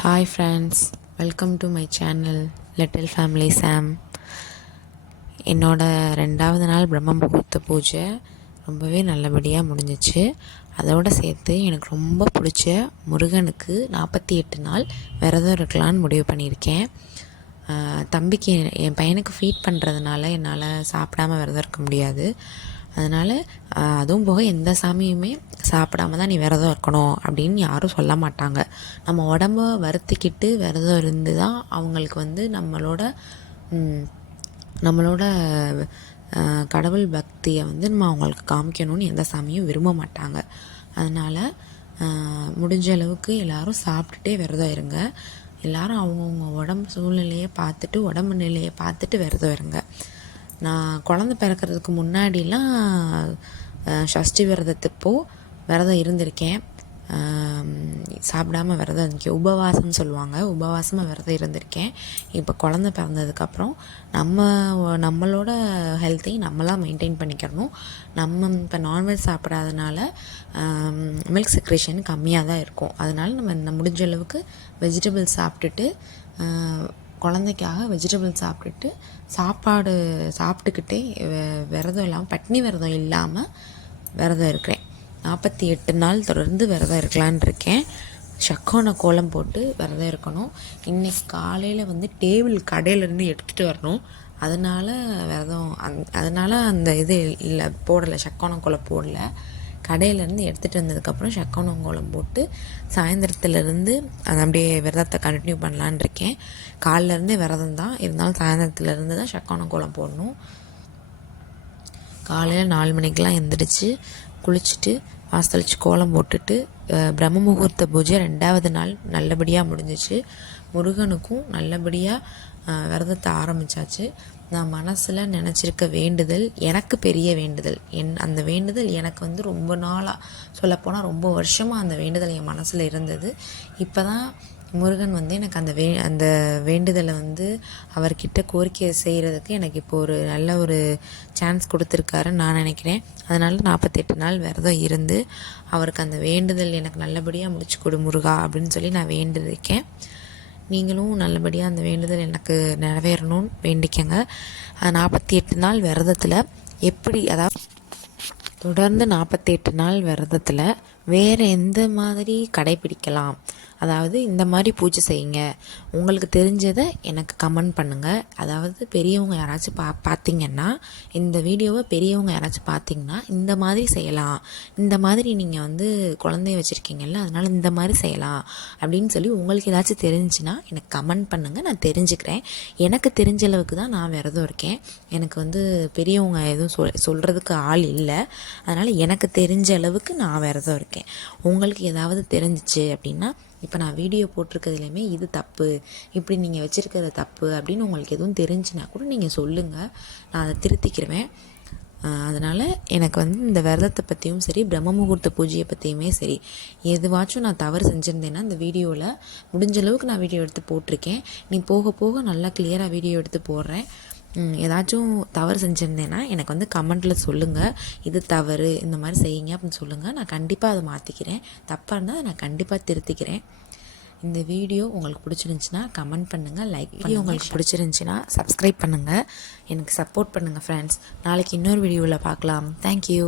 Hi friends welcome to my channel little family Sam என்னோட ரெண்டாவது நாள் பிரம்ம முகூர்த்த பூஜை. ரொம்பவே நல்லபடியாக முடிஞ்சிச்சு. அதோடு சேர்த்து எனக்கு ரொம்ப பிடிச்ச முருகனுக்கு நாற்பத்தி எட்டு நாள் விரதம் இருக்கலான்னு முடிவு பண்ணியிருக்கேன். தம்பிக்கு என் பையனுக்கு ஃபீட் பண்ணுறதுனால என்னால் சாப்பிடாம விரதம் இருக்க முடியாது. அதனால் அதுவும் போக எந்த சாமியுமே சாப்பிடாம தான் நீ விரதம் இருக்கணும் அப்படின்னு யாரும் சொல்ல மாட்டாங்க. நம்ம உடம்ப வருத்திக்கிட்டு விரதம் இருந்து தான் அவங்களுக்கு வந்து நம்மளோட நம்மளோட கடவுள் பக்தியை வந்து நம்ம அவங்களுக்கு காமிக்கணும்னு எந்த சாமியும் விரும்ப மாட்டாங்க. அதனால் முடிஞ்ச அளவுக்கு எல்லோரும் சாப்பிட்டுட்டே விரதம் இருங்க. எல்லாரும் அவங்கவுங்க உடம்பு சூழ்நிலையை பார்த்துட்டு உடம்பு நிலையை பார்த்துட்டு விரதம் இருங்க. நான் குழந்த பிறக்கிறதுக்கு முன்னாடிலாம் ஷஷ்டி விரதத்துப்போ விரதம் இருந்திருக்கேன். சாப்பிடாமல் சாப்பிடாம விரதம் இருந்திருக்கேன். உபவாசம்னு சொல்லுவாங்க. உபவாசமாக விரதம் இருந்திருக்கேன். இப்போ குழந்த பிறந்ததுக்கப்புறம் நம்ம நம்மளோட ஹெல்த்தையும் நம்மளாக மெயின்டைன் பண்ணிக்கிறணும். நம்ம இப்போ நான்வெஜ் சாப்பிடாதனால மில்க் செக்ரேஷன் கம்மியாக தான் இருக்கும். அதனால் நம்ம இந்த முடிஞ்ச அளவுக்கு வெஜிடபிள்ஸ் சாப்பிட்டுட்டு குழந்தைக்காக வெஜிடபிள் சாப்பிட்டுட்டு சாப்பாடு சாப்பிட்டுக்கிட்டே விரதம் இல்லாமல் பட்னி விரதம் இல்லாமல் விரதம் இருக்கிறேன். நாற்பத்தி எட்டு நாள் தொடர்ந்து விரதம் இருக்கலான்னு இருக்கேன். சக்கோன கோலம் போட்டு விரதம் இருக்கணும். இன்னைக்கு காலையில் வந்து டேபிள் கடையிலேருந்து எடுத்துகிட்டு வரணும். அதனால் விரதம் அந் அதனால் அந்த இது இல்லை போடலை சக்கோன கோலம் போடல. கடையிலேருந்து எடுத்துகிட்டு வந்ததுக்கப்புறம் சக்கோனம் கோலம் போட்டு சாயந்தரத்துலேருந்து அது அப்படியே விரதத்தை கண்டினியூ பண்ணலான்னு இருக்கேன். காலிலேருந்தே விரதம் தான். இருந்தாலும் சாயந்தரத்துலேருந்து தான் சக்கோனம் கோலம் போடணும். காலையில் நாலு மணிக்கெலாம் எழுந்திரிச்சு குளிச்சுட்டு வாசலிச்சு கோலம் போட்டுட்டு பிரம்ம முகூர்த்த பூஜை ரெண்டாவது நாள் நல்லபடியாக முடிஞ்சிச்சு. முருகனுக்கும் நல்லபடியாக விரதத்தை ஆரம்பிச்சாச்சு. நான் மனசில் நினச்சிருக்க வேண்டுதல் எனக்கு பெரிய வேண்டுதல். என் அந்த வேண்டுதல் எனக்கு வந்து ரொம்ப நாளாக சொல்லப்போனால் ரொம்ப வருஷமாக அந்த வேண்டுதல் என் மனசில் இருந்தது. இப்போ தான் முருகன் வந்து எனக்கு அந்த வே அந்த வேண்டுதலை வந்து அவர்கிட்ட கோரிக்கை செய்கிறதுக்கு எனக்கு இப்போ ஒரு நல்ல ஒரு சான்ஸ் கொடுத்துருக்காருன்னு நான் நினைக்கிறேன். அதனால் நாற்பத்தெட்டு நாள் விரதம் இருந்து அவருக்கு அந்த வேண்டுதல் எனக்கு நல்லபடியாக முடிச்சு கொடு முருகா அப்படின்னு சொல்லி நான் வேண்டியிருக்கேன். நீங்களும் நல்லபடியாக அந்த வேண்டுதல் எனக்கு நிறைவேறணும்னு வேண்டிக்கங்க. நாற்பத்தி எட்டு நாள் விரதத்தில் எப்படி அதாவது தொடர்ந்து நாற்பத்தி எட்டு நாள் விரதத்தில் வேறு எந்த மாதிரி கடைபிடிக்கலாம்? அதாவது இந்த மாதிரி பூஜை செய்யுங்க. உங்களுக்கு தெரிஞ்சதை எனக்கு கமெண்ட் பண்ணுங்கள் அதாவது பெரியவங்க யாராச்சும் பா பார்த்தீங்கன்னா இந்த வீடியோவை பெரியவங்க யாராச்சும் பார்த்தீங்கன்னா இந்த மாதிரி செய்யலாம். இந்த மாதிரி நீங்கள் வந்து குழந்தைய வச்சுருக்கீங்கல்ல அதனால் இந்த மாதிரி செய்யலாம். அப்படின்னு சொல்லி உங்களுக்கு ஏதாச்சும் தெரிஞ்சுன்னா எனக்கு கமெண்ட் பண்ணுங்கள் நான் தெரிஞ்சுக்கிறேன். எனக்கு தெரிஞ்ச அளவுக்கு தான் நான் விரதம் இருக்கேன். எனக்கு வந்து பெரியவங்க எதுவும் சொல் சொல்கிறதுக்கு ஆள் இல்லை. அதனால் எனக்கு தெரிஞ்ச அளவுக்கு நான் விரதம் இருக்கேன். உங்களுக்கு ஏதாவது தெரிஞ்சிச்சு அப்படின்னா இப்போ நான் வீடியோ போட்டிருக்கிறதுலையுமே இது தப்பு. இப்படி நீங்கள் வச்சுருக்கிற தப்பு அப்படின்னு உங்களுக்கு எதுவும் தெரிஞ்சுனா கூட நீங்கள் சொல்லுங்கள் நான் அதை திருத்திக்கிறவேன் அதனால் எனக்கு வந்து இந்த விரதத்தை பற்றியும் சரி பிரம்ம முகூர்த்த பூஜையை பற்றியுமே சரி எதுவாச்சும் நான் தவறு செஞ்சுருந்தேன்னா இந்த வீடியோவில் முடிஞ்ச அளவுக்கு நான் வீடியோ எடுத்து போட்டிருக்கேன். நீ போக போக நல்லா கிளியராக வீடியோ எடுத்து போடுறேன். ஏதாச்சும் தவறு செஞ்சுருந்தேன்னா எனக்கு வந்து கமெண்ட்டில் சொல்லுங்கள் இது தவறு இந்த மாதிரி செய்யுங்க அப்படின்னு சொல்லுங்கள் நான் கண்டிப்பாக அதை மாற்றிக்கிறேன் தப்பாக இருந்தால் நான் கண்டிப்பாக திருத்திக்கிறேன். இந்த வீடியோ உங்களுக்கு பிடிச்சிருந்துச்சின்னா கமெண்ட் பண்ணுங்கள் லைக் வீடியோ உங்களுக்கு பிடிச்சிருந்துச்சின்னா சப்ஸ்கிரைப் பண்ணுங்கள் எனக்கு சப்போர்ட் பண்ணுங்கள் ஃப்ரெண்ட்ஸ் நாளைக்கு இன்னொரு வீடியோவில் பார்க்கலாம். தேங்க்யூ